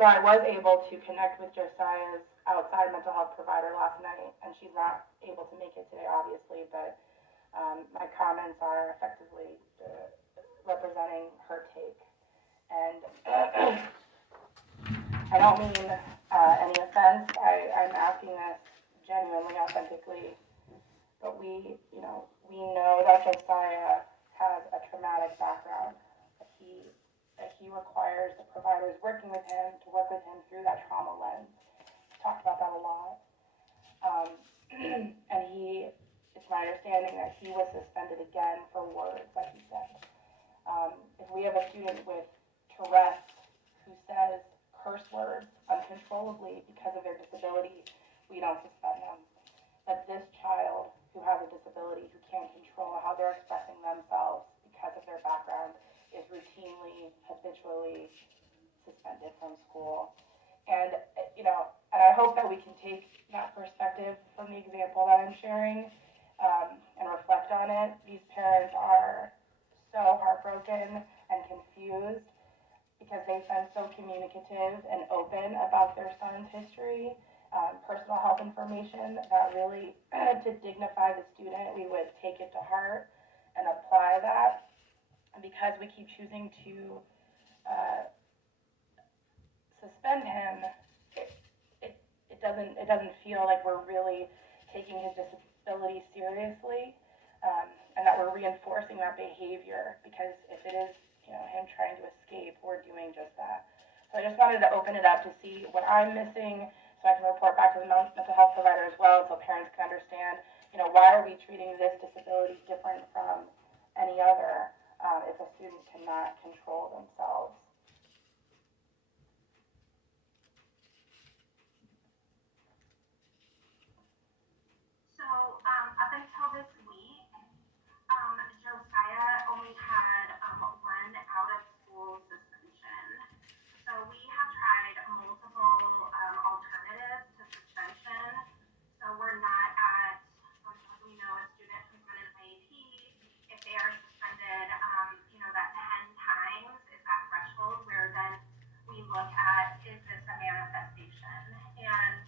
So I was able to connect with Josiah's outside mental health provider last night, and she's not able to make it today, obviously, but my comments are effectively representing her take. And I don't mean any offense. I'm asking this genuinely, authentically, but we know that Josiah has a traumatic background. That he requires the providers working with him to work with him through that trauma lens. We've talked about that a lot. And it's my understanding that he was suspended again for words, like he said. If we have a student with Tourette's who says curse words uncontrollably because of their disability, we don't suspend them. But this child who has a disability, who can't control how they're expressing themselves because of their background, is routinely, habitually suspended from school. And, and I hope that we can take that perspective from the example that I'm sharing and reflect on it. These parents are so heartbroken and confused because they've been so communicative and open about their son's history, personal health information, that really, to dignify the student, we would take it to heart and apply that. And because we keep choosing to suspend him, it doesn't feel like we're really taking his disability seriously, and that we're reinforcing that behavior, because if it is him trying to escape, we're doing just that. So I just wanted to open it up to see what I'm missing, so I can report back to the mental health provider as well, so parents can understand, why are we treating this disability different from any other if a student cannot control themselves. So up until this week, Josiah only had one out-of-school suspension. So we have tried multiple alternatives to suspension. So we're not at, as we know, a student who's been in IEP, if they are suspended, that 10 times is that threshold where then we look at, is this a manifestation? And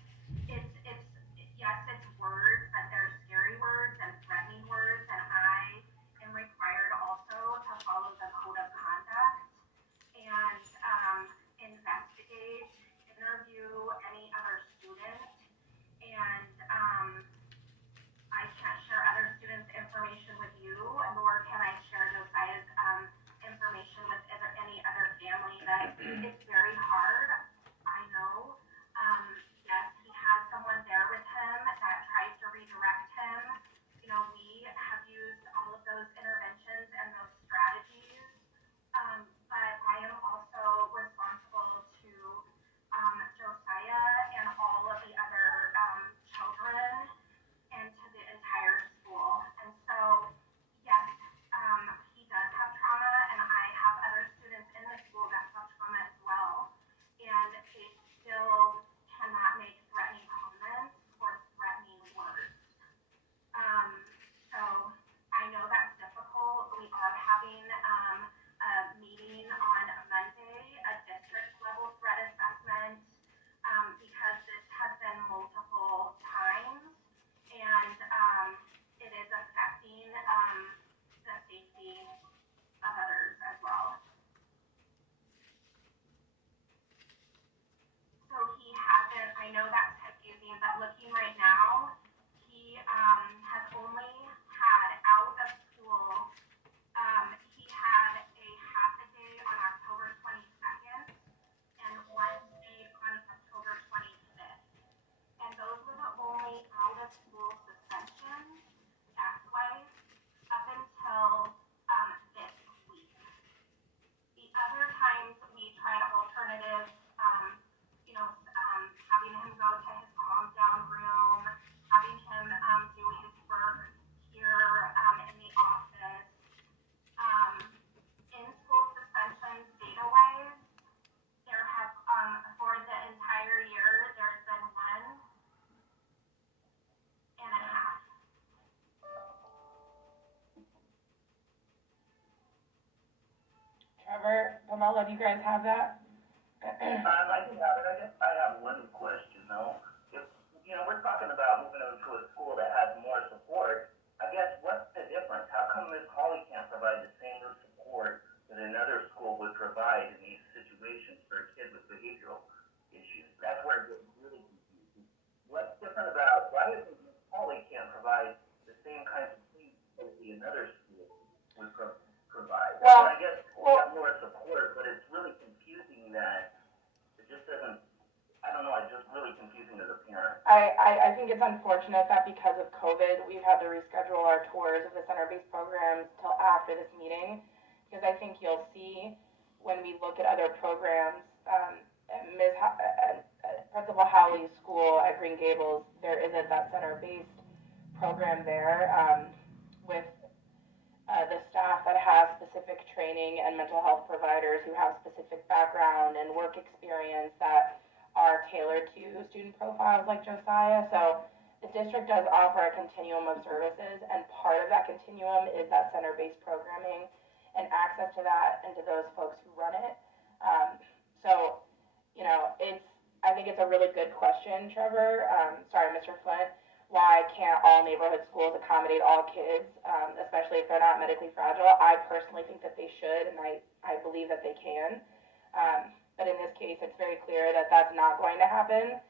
yes, it's words, but they're scary words and threatening words, and I am required also to follow the code of conduct and investigate, interview any other student, and I can't share other students' information with you, nor can I share Josiah's information with any other family. That it's very hard, I know. Yes, he has someone there with him that tries to redirect him. We have used all of those interventions and those strategies, but I am also responsible to Josiah and all of the other children and to the entire school. And so, yes, he does have trauma, and I have other students in the school that have trauma as well. And they still cannot make threatening comments or threatening words. So I know that's difficult. We are having a meeting on Monday, a district level threat assessment, because this has been multiple times, and it is affecting the safety of others as well. So he hasn't, I know that's confusing, but looking right now, he has only had out of school, he had a half a day on October 22nd and 1 day on October 25th. And those were the only out of school suspensions, tax-wise, up until this week. The other times we tried alternatives, having him go to his calm down room, having him do his work here in the office. In school suspensions, data wise, there have for the entire year there's been 1.5. Trevor, Pamela, do you guys have that? I do have it. I guess I have one question though. If we're talking about moving them to a school that has more support, I guess what's the difference? How come Miss Hawley can't provide the same support that another school would provide in these situations for a kid with behavioral issues? That's where it gets really confusing. What's different about why is it Miss Hawley can't provide the same kinds of things that the another school would provide? Well, I guess we got more support, but it's really confusing that it just doesn't, I don't know, it's just really confusing as a parent. I think it's unfortunate that because of COVID, we've had to reschedule our tours of the center-based programs till after this meeting, because I think you'll see when we look at other programs, Principal Howley's school at Green Gables, there isn't that center-based program there, with the staff that has specific training and mental health providers who have specific background and work experience that are tailored to student profiles like Josiah. So the district does offer a continuum of services, and part of that continuum is that center-based programming and access to that and to those folks who run it. So, I think it's a really good question, Trevor. Sorry, Mr. Flint. Why can't all neighborhood schools accommodate all kids, especially if they're not medically fragile? I personally think that they should, and I believe that they can. But in this case, it's very clear that that's not going to happen.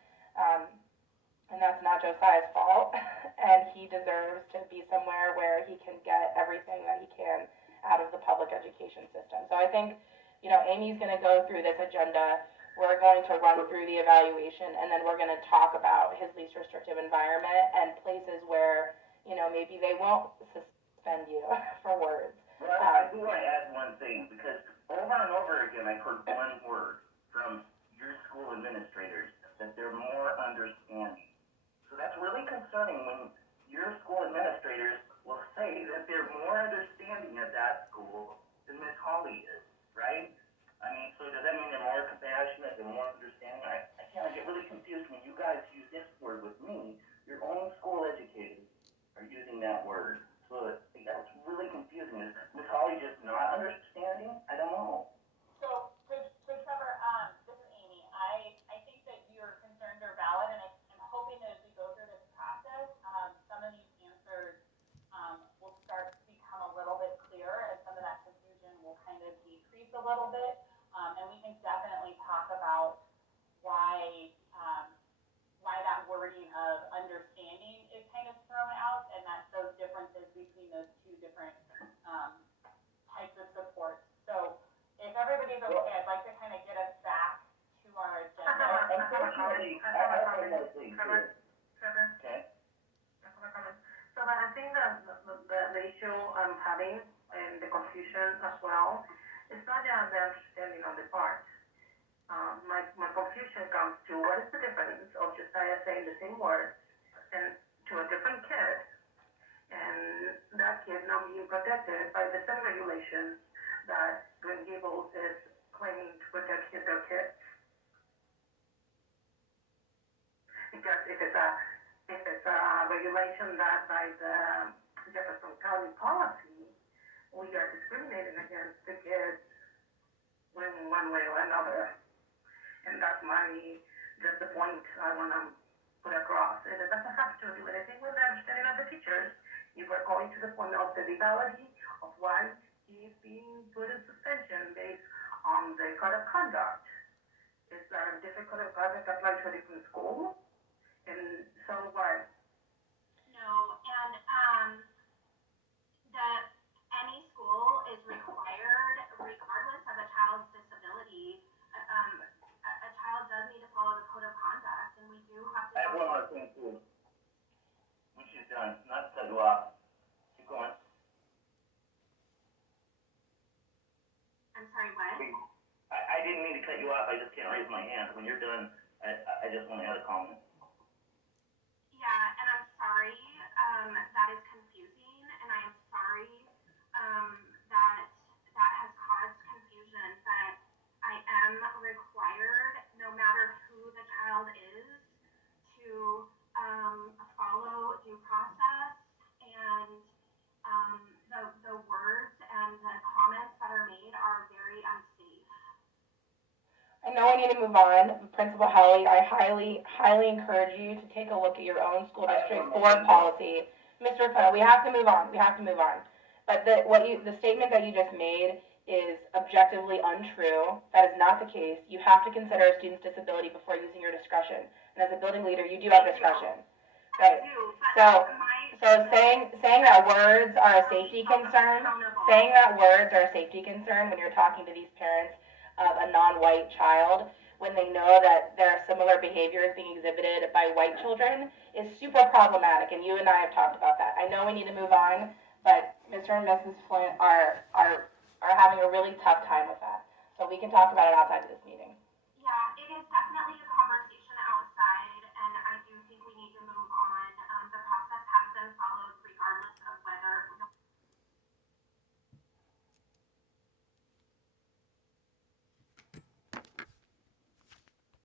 And that's not Josiah's fault. And he deserves to be somewhere where he can get everything that he can out of the public education system. So I think, Amy's going to go through this agenda. We're going to run through the evaluation, and then we're going to talk about his least restrictive environment and places where, maybe they won't suspend you for words. Well, I do want to add one thing, because over and over again, I've heard one word from your school administrators, that they're more understanding. So that's really concerning when your school administrators will say that they're more understanding at that school than Miss Hawley is, right? I mean, so does that mean they're more compassionate, they're more understanding? I get really confused when you guys use this word with me. Your own school educators are using that word. So that's really confusing. Is Miss Hawley just not understanding? I don't know. So Trevor, this is Amy. I think that your concerns are valid, and I'm hoping that as we go through this process, some of these answers will start to become a little bit clearer, and some of that confusion will kind of decrease a little bit. And we can definitely talk about why that wording of understanding is kind of thrown out, and that's those differences between those two different types of support. So if everybody's okay, I'd like to kind of get us back to our agenda. Unfortunately, I have one more thing too. Trevor, Okay. so I think the issue I'm having and the confusion as well, it's not just the understanding on the part. My confusion comes to what is the difference of Josiah saying the same words and to a different kid, and that kid now being protected by the same regulations that Green Gables is claiming to protect their kids. Because if it's a regulation that by the Jefferson County policy, we are discriminating against the kids in one way or another. And that's the point I want to put across. And it doesn't have to do anything with the understanding of the teachers. If we're going to the point of the legality of why he's being put in suspension based on the code of conduct, is that a difficult requirement applied to a different school? And so what? No, and any school is required, regardless of a child's disability, a child does need to follow the code of conduct, and we do have to. I have one more thing too. When she's done, not to cut you off. Keep going. I'm sorry, what? I didn't mean to cut you off. I just can't raise my hand. When you're done, I just want to add a comment. Yeah, and I'm sorry, that is confusing, and I am sorry, that has caused confusion, but I am required, no matter who the child is, to, follow due process, and, the words and the comments that are made are very unsafe. I know we need to move on. Principal Hawley, I highly, highly encourage you to take a look at your own school district board policy. Mr. Fennell, we have to move on. But the statement that you just made is objectively untrue. That is not the case. You have to consider a student's disability before using your discretion. And as a building leader, you do have discretion. Right. I do, but So saying that words are a safety concern, when you're talking to these parents of a non-white child, when they know that there are similar behaviors being exhibited by white children, is super problematic, and you and I have talked about that. I know we need to move on, but Mr. and Mrs. Flint are having a really tough time with that. So we can talk about it outside of this meeting.